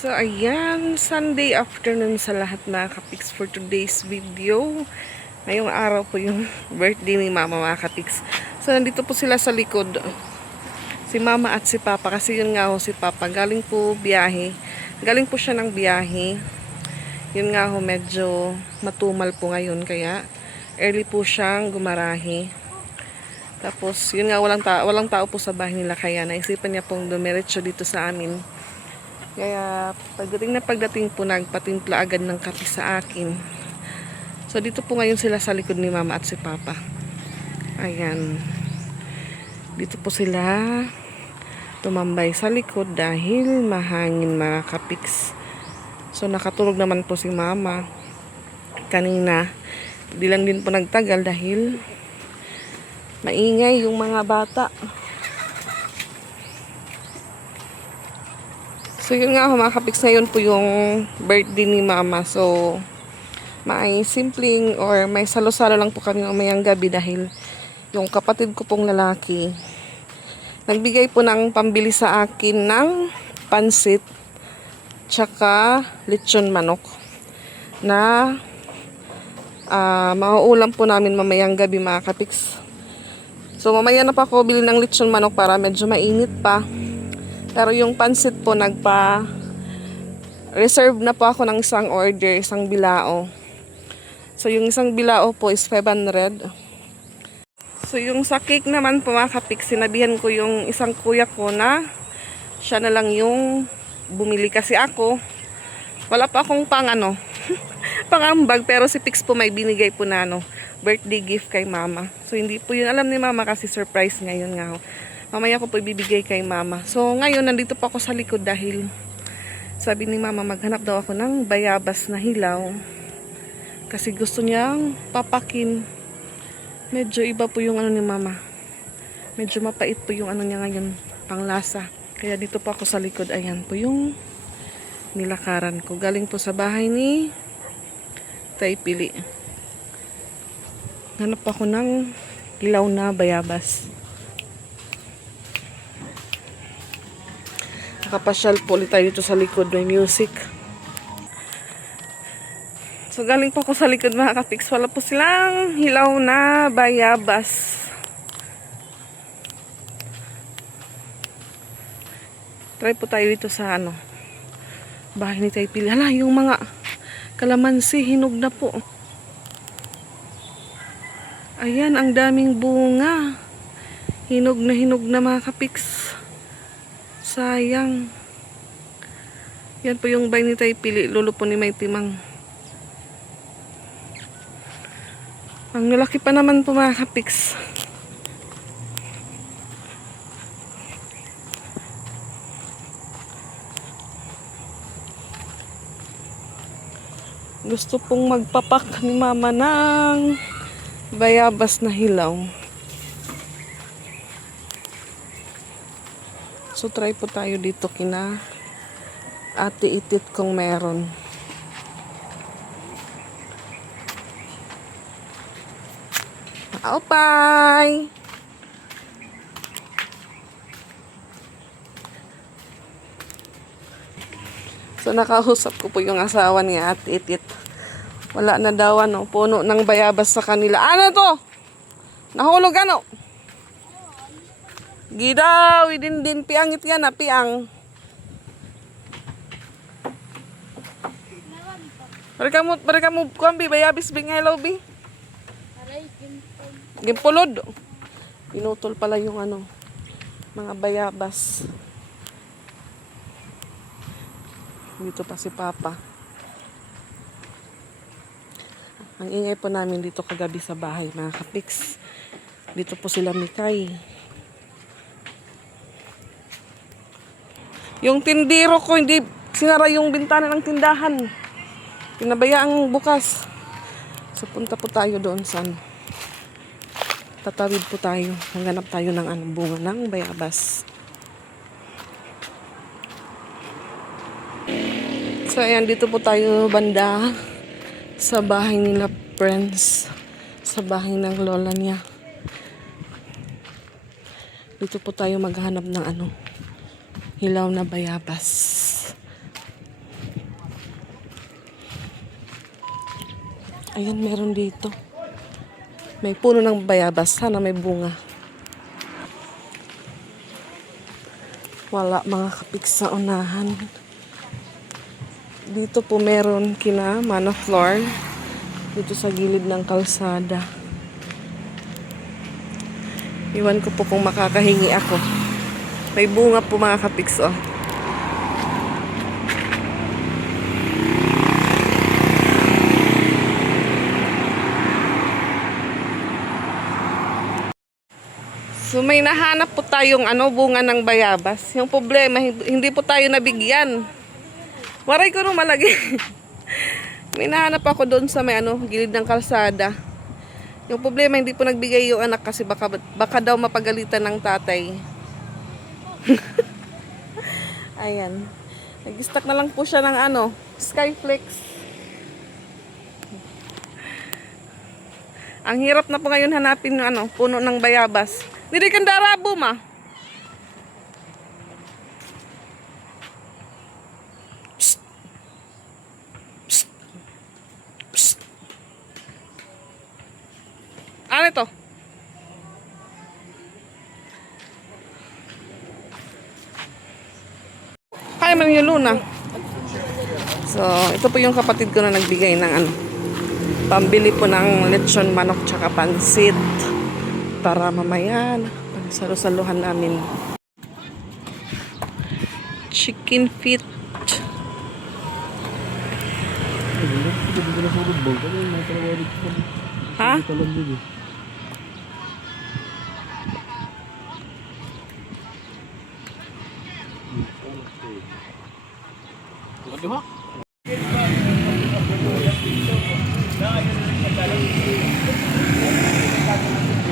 So, ayan, Sunday afternoon sa lahat mga kapiks for today's video. Ngayong araw po yung birthday ni Mama mga kapiks. So, nandito po sila sa likod. Si Mama at si Papa. Kasi yun nga ho si Papa. Galing po biyahe. Galing po siya ng biyahe. Yun nga ho, medyo matumal po ngayon. Kaya, early po siyang gumarahe. Tapos, yun nga, walang tao po sa bahay nila. Kaya, naisipan niya pong dumiretso dito sa amin. Kaya pagdating po nagpatimpla agad ng kape sa akin. So dito po ngayon sila sa likod ni Mama at si Papa. Ayan. Dito po sila tumambay sa likod dahil mahangin mga kapiks. So nakatulog naman po si Mama kanina. Di lang din po nagtagal dahil maingay yung mga bata. So yun nga mga kapiks, ngayon po yung birthday ni Mama. So may simpleng or may salo-salo lang po kami umayang gabi dahil yung kapatid ko pong lalaki nagbigay po ng pambili sa akin ng pansit tsaka lechon manok na mauulam po namin mamayang gabi mga kapiks. So mamaya na pa ako bili ng lechon manok para medyo mainit pa. Pero yung pansit po, reserve na po ako ng isang order, isang bilao. So yung isang bilao po is 500. So yung sa cake naman po mga kapik, sinabihan ko yung isang kuya ko na siya na lang yung bumili kasi ako. Wala pa akong pangambag, pero si Pix po may binigay po na birthday gift kay Mama. So hindi po yun alam ni Mama kasi surprise ngayon nga. Mamaya ko po ibibigay kay Mama. So ngayon nandito pa ako sa likod dahil sabi ni Mama maghanap daw ako ng bayabas na hilaw. Kasi gusto niyang papakin. Medyo iba po yung ni Mama. Medyo mapait po yung niya ngayon, panglasa. Kaya dito pa ako sa likod. Ayan po yung nilakaran ko. Galing po sa bahay ni Tay Pili. Hanap ako ng hilaw na bayabas. Nakapasyal po ulit tayo dito sa likod, may music. So galing po ako sa likod mga kapiks, wala po silang hilaw na bayabas. Try po tayo dito sa bahay ni Tay Pili. Hala, yung mga kalamansi hinog na po. Ayan, ang daming bunga. Hinog na mga kapiks. Sayang. Yan po yung bahay ni Tay Pili. Lolo po ni May Timang. Ang lalaki pa naman po mga kapiks. Gusto pong magpapak ni Mama ng bayabas na hilaw. So try po tayo dito kina Ate Itit kung meron. Aupay! So nakausap ko po yung asawa ni Ate Itit. Wala na daw puno ng bayabas sa kanila. Ano to? Nahulog Gidaw, din piangit yan na piang. Mereka mo kumbi bayabis bing hello bi. Gimpulod. Pinutol pala yung mga bayabas. Dito pa si Papa. Ang ingay po namin dito kagabi sa bahay mga kapiks. Dito po sila Mikay. Yung tindiro ko, hindi sinara yung bintana ng tindahan. Pinabayaang bukas. So, punta po tayo doon sa tatawid po tayo. Maghanap tayo ng bunga ng bayabas. So, ayan, dito po tayo banda sa bahay nila friends. Sa bahay ng lola niya. Dito po tayo maghanap ng hilaw na bayabas. Ayan, meron dito. May puno ng bayabas. Sana may bunga. Wala mga kapiks sa unahan. Dito po meron kina Manna Floor. Dito sa gilid ng kalsada. Iwan ko po kung makakahingi ako. May bunga po mga kapiks, oh. So may nahanap po tayong bunga ng bayabas. Yung problema, hindi po tayo nabigyan. Waray ko nung malagi. May nahanap ako doon sa may gilid ng kalsada. Yung problema, hindi po nagbigay yung anak kasi baka daw mapagalitan ng tatay. Ayan. Nag-stock na lang po siya ng Skyflex. Ang hirap na po ngayon hanapin yung puno ng bayabas. Dili kan darabo ma. Psst. Psst. Psst. Ano ito? Kaya man yung Luna. So, ito po yung kapatid ko na nagbigay ng pambili po ng lechon manok tsaka pansit. Para mamaya pagsalusaluhan namin. Chicken feet. Ha?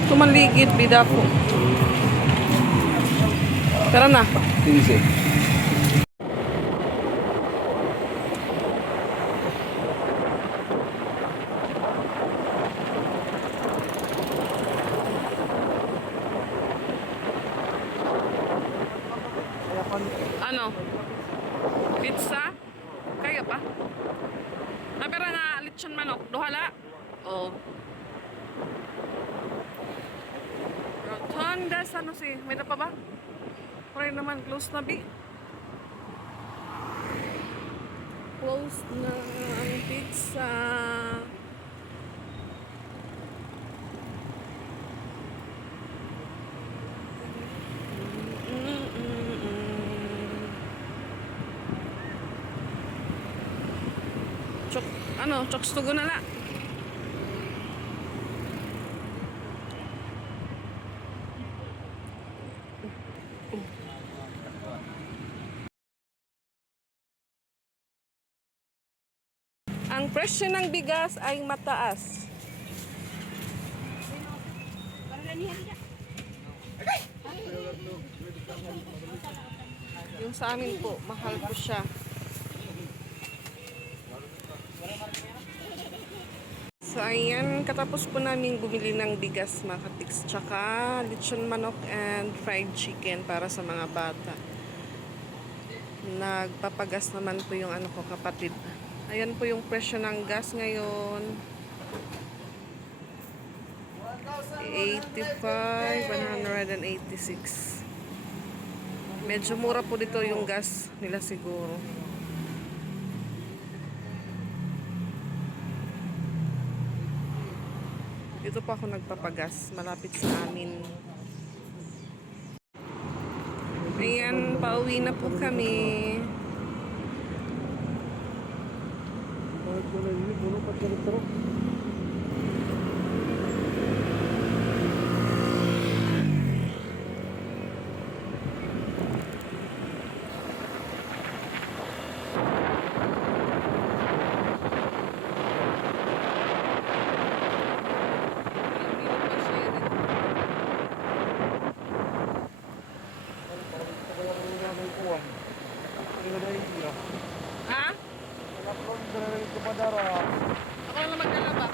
Tumaligid, bida po. Tara na. Sige. Pizza? Kaya pa? Pero nga, lechon manok. Duhala? Oo. Rotonda, ano si? May na pa ba? Pray naman, close na bi. Close na ang pizza. Chokes to go na na. Ang presyo ng bigas ay mataas. Yung sa amin po, mahal po siya. So ayan, katapos po namin bumili ng bigas mga katiks, tsaka lechon manok and fried chicken para sa mga bata. Nagpapagas naman po yung ko kapatid. Ayan po yung presyo ng gas ngayon. 85, 186. Medyo mura po dito yung gas nila siguro. Dito po ako nagpapagas, malapit sa amin. Ayan, pauwi na po kami. Ha? Ako lang magkalaba.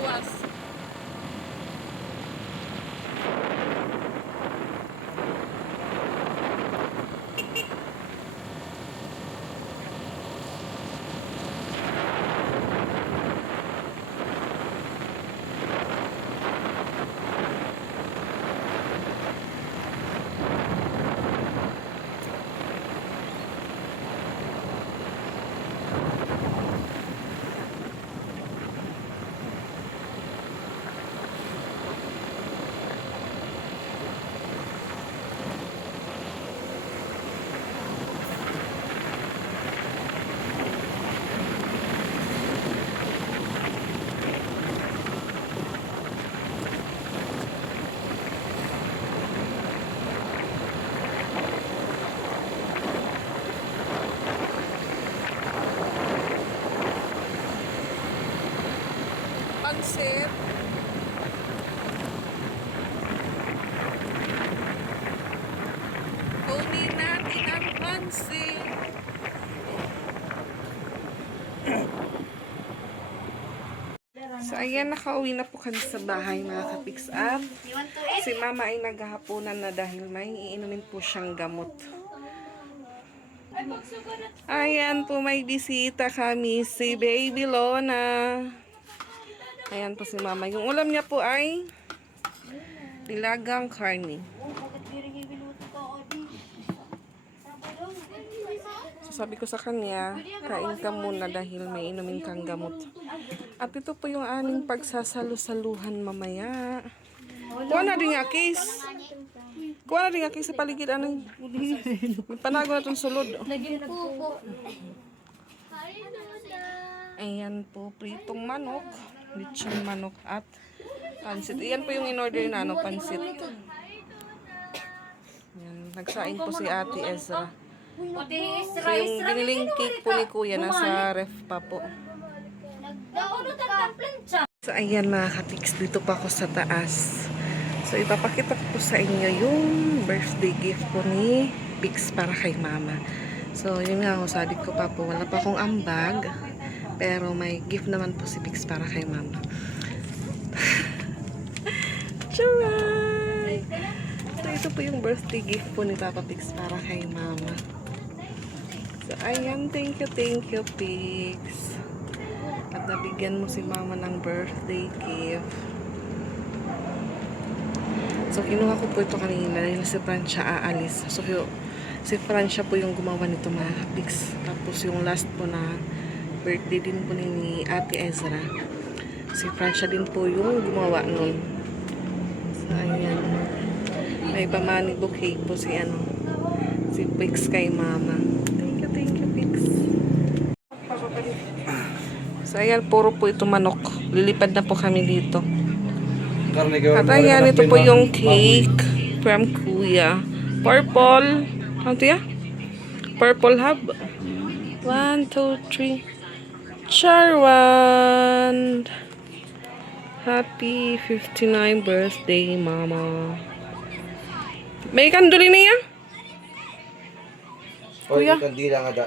Uwas. So, ayan, nakauwi na po kami sa bahay, mga ka-pics up. Si mama ay naghahaponan na dahil may iinumin po siyang gamot. Ayan po, may bisita kami, si Baby Lona. Ayan po si mama. Yung ulam niya po ay nilagang karne. So, sabi ko sa kanya, kain ka muna dahil may inumin kang gamot. At ito po yung aming pagsasalu-saluhan mamaya. Kuha na rin nga, case. Kuha na rin nga, case sa paligid. Ano? May panago na itong sulod. Ayan po, pritong manok. Lechon manok at pansit. Ayan po yung in-order na, pansit. Ayan, nagsaing po si Ate Ezra. So, yung biniling cake po ni Kuya, nasa ref pa po. So, ayan mga ka-pics, dito pa ako sa taas. So, ipapakita ko po sa inyo yung birthday gift po ni Pix para kay Mama. So, yun nga, sabi ko pa po, wala pa akong ambag. Pero may gift naman po si Pix para kay Mama. Charay! So, ito po yung birthday gift po ni Papa Pix para kay Mama. So, ayan, thank you, Pix. At nabigyan mo si Mama ng birthday gift. So, kinuha ko po ito kanina dahil si Francia aalis. So, si Francia po yung gumawa nito, mga ka-pics. Tapos, yung last po na birthday din po ni Ate Ezra. Si Francia din po yung gumawa nun. So, ayan. May pamani bouquet po si Pix kay Mama. Thank you, Pix. So, ayan, puro po ito manok. Lilipad na po kami dito. At ayan, ito po yung cake from Kuya. Purple. Ano ito ya? Purple hub. 1, 2, 3. Charwand. Happy 59 birthday, Mama. May kanduli na yan? Kuya? Kandila nga da.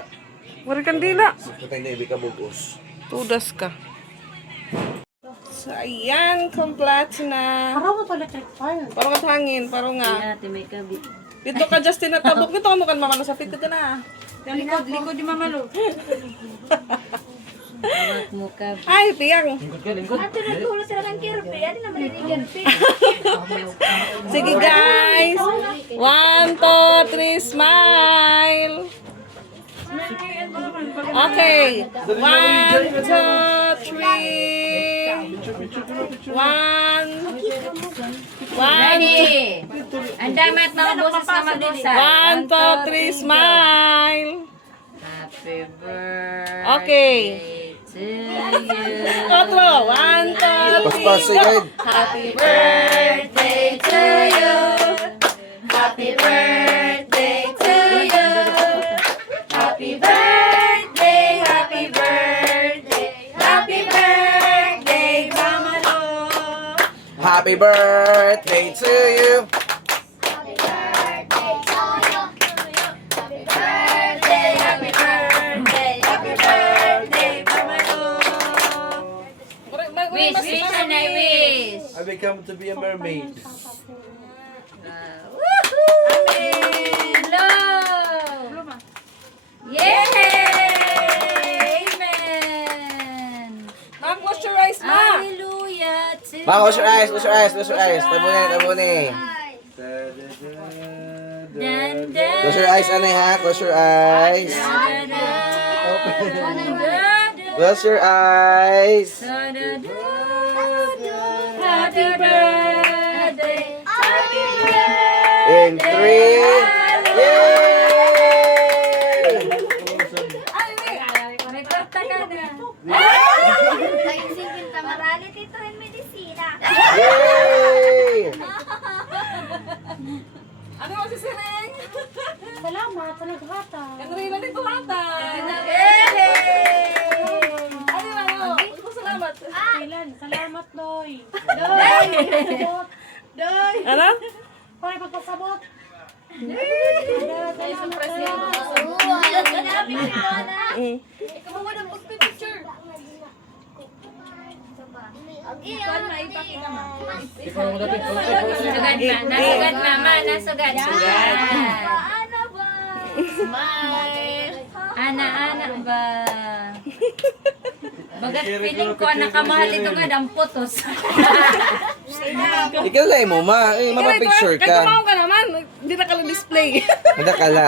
Wari kandila. Patay na ibig ka bugos. Tudas ka. So, ayan, complete na. Parang ka pala check file. Parang ka hangin, parang nga. Ate, may kabit. Dito ka, Justin, natabok. Dito ka mukan, Mama. Nasapit ka na. Likod di mamalo. Awak mo kabit. Ay, piyang. Ate, nagtulog sila ng kirpi. Ate naman yung kirpi. Sige, guys. 1, 2, 3, smile. Okay. 1, 2, 3. 1. Ready! Ang dami at mga boses na mag-isa. 1, 2, 3, smile. Happy birthday Okay. to you. Otro. 1, 2, 3. Paspas, sige. Happy birthday to you. Happy birthday to you. Happy birthday, happy birthday, happy birthday, Mama Lo. Happy birthday to you. Happy birthday to you. Happy birthday, happy birthday, happy birthday, Mama Lo. Wish, wish, and I wish. I become to be a mermaid. Hello! Yay! Amen! Ma'am, close your eyes, Ma. Hallelujah! to Ma, close your eyes, close your eyes, close your eyes. Tabunin, tabunin. Dan, dan, Close your eyes, anay ha. Close your eyes. da, da, Close your eyes. da, da, da. Happy birthday! Happy birthday! In 3. Yay! May karta ka na. Laging singin tamarali dito rin medisina. Yay! Ano mo si Sireng? Salamat sa naghata. Ano rin na dito ata? Yay! Ano? Salamat. Kailan? Salamat, Doy. Ano? Para pagpasabot. Oo, alam mo na, pinagawa na. Mm. Nasugad mama, nasugad. Sugad. Ano ba? Smile. Ana ba? Bagat feeling ko anak kamahal ito nga dampotos. Ikaw lang mo, ma. Eh, mapapicture Kahit ka. tumawa ka naman, hindi na ka display. Madakala.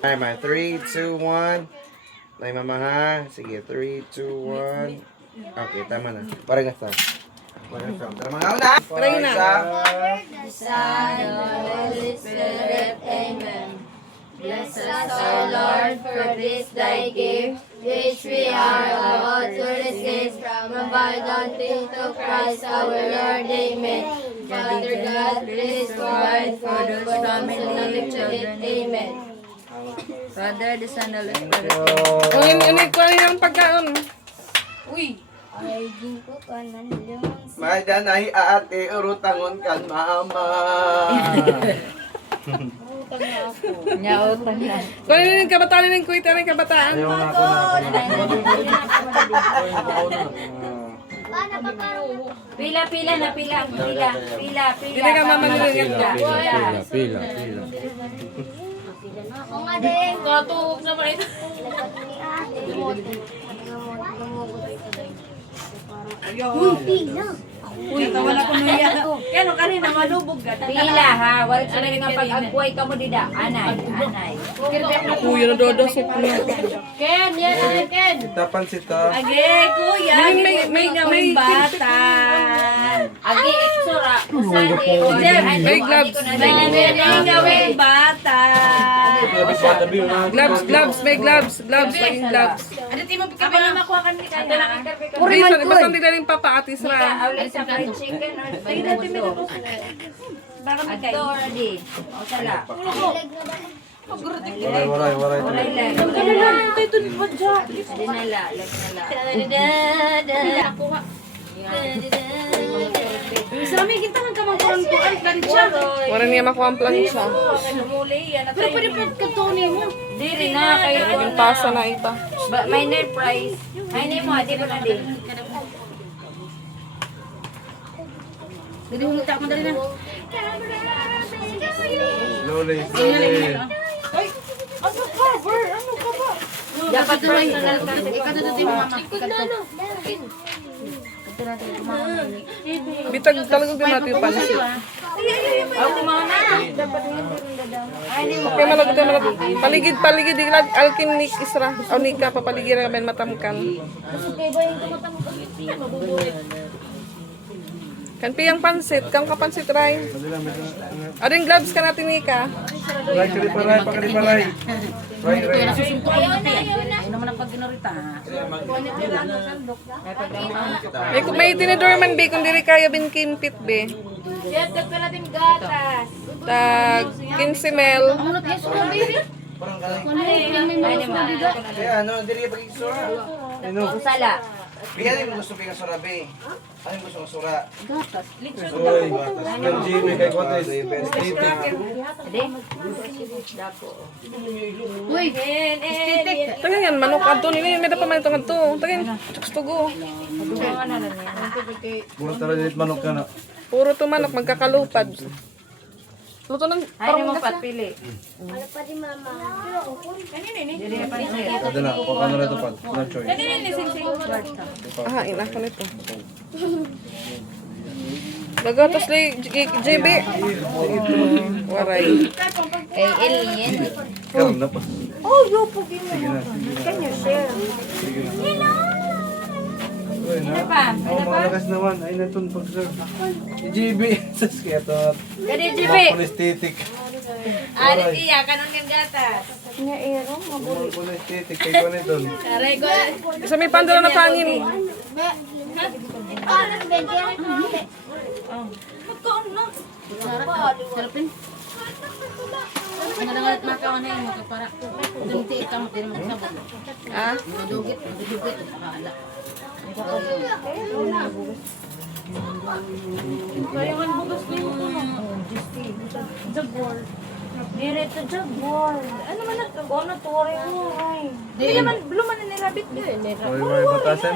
Ay, ma. 3, 2, 1. Ay, mama ha. Sige, 3, 2, 1. Okay, tama na. Parang gasta. Parang gasta. Tara mga una. Try na. Son, Holy Spirit, Amen. Bless us, O Lord, for this thy gift, which we are about to receive from above until to Christ our Lord, Amen. Father God, please provide for those family children, Amen. Father, the Son, Holy Spirit. Kung yun ko yung pagkaon. Ay, din ko ka ng limang Madan ay ate, urutangon kan mama. Nyautang na. Kung yun yung kabataan yung kuwita ng kabataan. Paano pa parang Pila na pila. Hindi ka mamaliligyan ka. Pila. ako nga din? Katuog sa mga ito. Kano kanina malubog ka. Pila ha, wala sa nga pag-agway ka mo dida. Anay. Kuya na dodosok na. Ken, yan Ken. Tapan sita. Age, kuya. May bata. Agi iksura. Usali. May gloves. May gawing bata. Gloves, may gloves. May gloves. Ano ti mo kami na makuha kan ni kaya. Basta hindi na rin papaatis ra. Awli sa fried chicken or gusto. Baka may kayo. Adore di. O sala. Waray. Oray lang. Kano lang kay tun mo dya. Dinala, lagnala. Sa amin kita kan kamang kuran ko ay kan siya. Wala niya makuha ang plancha. Pero pwede pwede ka to niya. Diri na kayo. Yung pasa na iba. May net price. Ay ni mo, di ba na di? Dili mo ta mo dali na. Slowly. Ano cover? Ano ka ba? Dapat personal ka. Ikatututin mo mama. Bitag talagang pinati yung pansit. Ako kumana. Ay ni mo. Okay, malagot. Paligid. Alkinik isra. O nika, papaligiran kami matamkan. Kan piyang pansit, kang kapansit ray. Ading gloves ka natin nika. Pakaliparay. Ano man ang pagginorita ha? May tinidor man be kung diri kaya bin kimpit be. Yan ka natin gatas. Tag 15 ml. Ay ni mo. Kaya ano, diri pa isura. Ano? Usala. Biyan mo gusto pinga sura be. Ano yung gusto mo sura? Uy, batas. Jimmy kay Kotes. Ade. Dako. Uy, Tagan yan, manok adto nila may dapat man itong adto. Tagan, chuks tugo. Ano na lang yan. Puro talaga dit manok ka na. Puro to manok magkakalupad. Luto ng Ay ni mo patpili. Ano pa di mama? Kada na, paano na ito pa? No choice. Ah, ina ko nito. Nagatas lay JB. Waray. Kay alien. Karoon na pa. oh, yo po din. Sige na. Can you share? Uy, na. pa? Oh, malakas naman. Ay, natun pag sir. JB. Sas kaya ito. Kadi JB. Polestetic. Ari tiya kanon yung gatas. Polestetic. Kaya ko na ito. Aray ko. Sa may pandala na pangin. Parang bigyan ko. Sarapin. Ang nangalit na ka na yun, para tunti itang din mo sabon. Ah, Dugit, ala. Kaya man bugas na yung Jagor. Dirito dyan, boy. Ano man ito? Ano tuwari mo, ay. Hindi naman, blue man na nirabit ko. Oy, may batasan.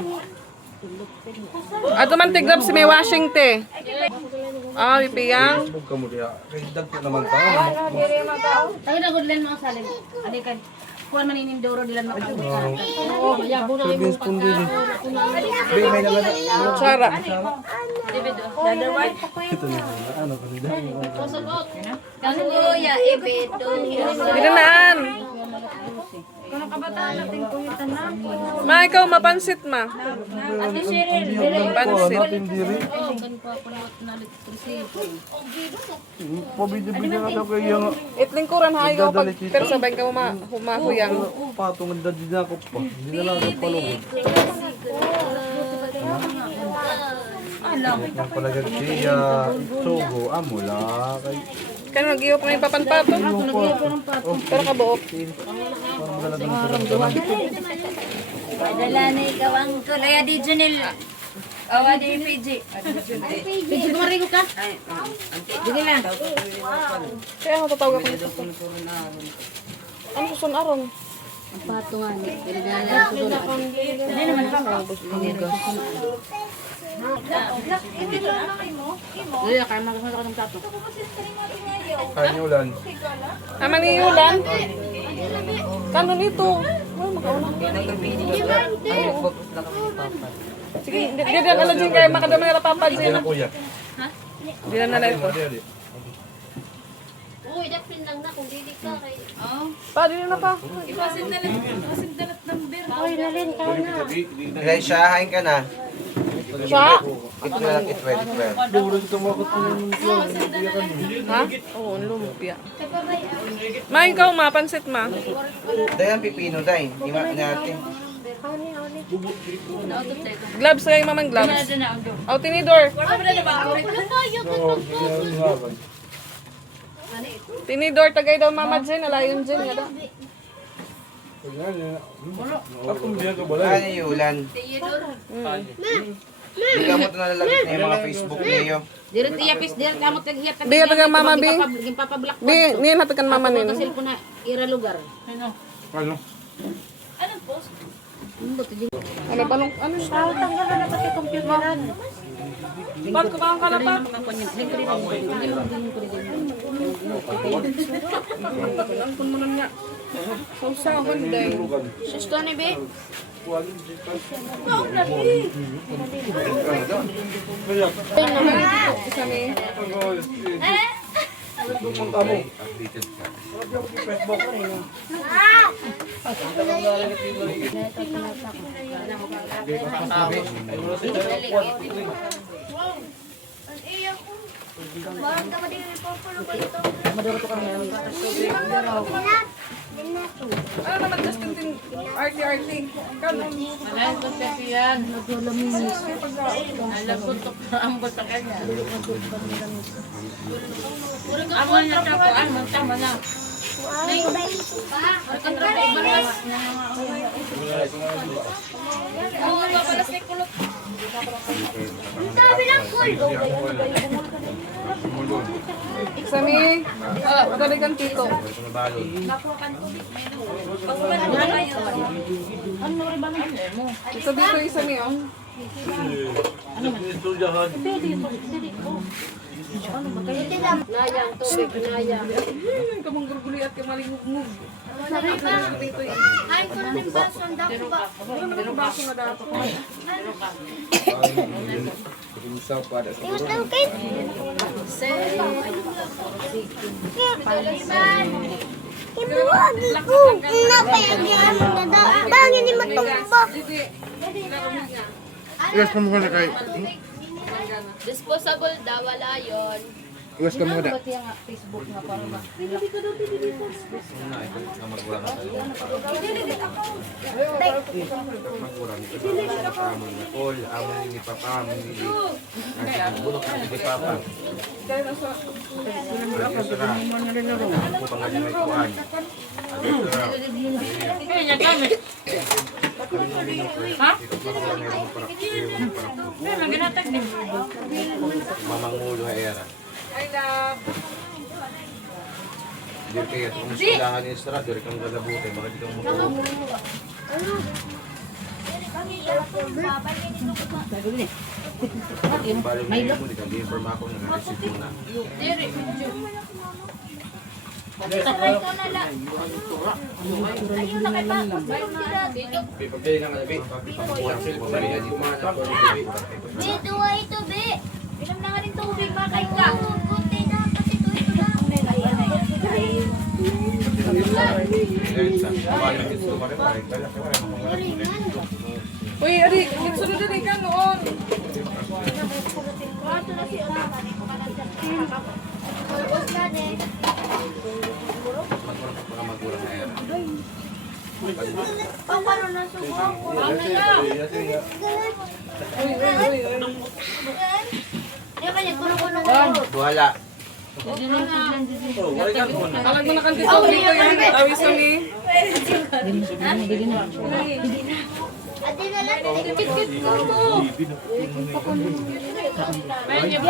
Ato man tigrab si may washing te. Ah, ipiyang. Huwag ka mo diya. Kaya dagko naman ka. Ano, diri magkao? Tayo na gudlan mo ang salim. Alikan. Kuan maninim doro dilan makabot. Oo, yabo na Sabihin spoon din. Be, may naman. Sara. Ito na. Ano ka nila? Ano kuya, ibeto. Binanaan. Kung kabataan natin kuhitan na. Ma, ikaw mapansit ma. Ate Cheryl, diri. Pansit. Hanapin diri. Kan pa panawat na electricity. Pabidyo-bidyo na daw kayo yung Itlingkuran ha ikaw pag pero sabay ka humahuyang. patong na din ako pa. Hindi na lang ako palugod. Alam. Yung palagad siya, sugo, amula. Kay Kaya nag-iyo pa ngayon papanpato. Pero kabuok. parang dala din ito. Padala na ikaw ang kulaya di Junil. Awa di PG. Pidyo kumarigo ka? Sige lang. Kaya ako tatawag ako nito. Ano susun aron? Ang pato nga ni. Pinagala ko doon. Hindi naman pa. Dili ka magkakaroon ka ng tato. Kanyulan. Naman ni Yulan. Kano nito? Well, makauna. Sige, di na lang din kayo makadama nila Papa Hindi Jin. na kuya. Di na nila ito. Uy, dapin lang na kung dili ka kay. Pa, di na pa. Gracia, hain ka na. Siya? Ito na lang, it well. Duro ito makot mo yung Ha? Oo, lumpia. Ma, ikaw ma, pansit ma. Dahil ang pipino, dahil. Hindi natin. Gloves kayo, mamang gloves. Oh, tinidor. Tinidor, tagay daw Mama Jen. Alayon Jen nga daw. Akong biya ka balay. Ano yung ulan? Hindi ka mo ito nalalagit na yung mga Facebook niyo. Dili tiyapis, dili kamot naghiyat. Di, tagang Mama B. Gimpapablock. Di, niyan hatakan Mama nin. Kasi po na ira lugar. Ano? Ano, balong, ano siya? Tanggal na pati computeran. Ba't ko bang kalapa? Ang mo na niya. Sausahon day. Susto ni be. Isa ni. Bakit ka ba din ipopulo ba ito? Ano naman Justin tin arty-arty? Kano? Alam ko sa piyan. Alam ko to ambot sa kanya. Amo na ta ko an man tama na. Isa ni. Madali kang tito. Isa dito, isa ni. Oh. Nayang tubig, nayang. Kamang gurguli at kamalingugmug. Ay, ko na ng baso. Ang dako ba? Ano naman ang baso na dapat? Tingnan kay. Kinuwagi ko. Napayagyan mo na daw. Bangin ni matumbok. Iwas ka muna kay. Disposable daw, wala yun. Iwas ka muna. Pati ang Facebook nga para ma. Mamangulo era. I love. Diri kaya kung kailangan ni Isra, diri kang galabuti, bakit ikaw mo? Balo na yun mo, di ka gi-inform ako nga receive mo na. Pipagay na nga, Bi. Pagpuan sila, pagpuan sila, kumana ko ni Bi. Be, duwa ito, be. Inom na nga rin tubig, bakit ka? Kunti na, kasi ito lang. Ngayon sa kumana ng gusto ko rin, parang kaya kaya wala akong mga nagpunan. Uy, Ari, sunod na ka noon. Pagkos na, de. Magmura pa mga magulang na yan. Paano na subukan ko? Di ba niya, kuno-kuno ko? Wala. Alag mo na kanti sa dito yung tawis na ni. Ate na lang, kit-kit ko mo. Ayun, yung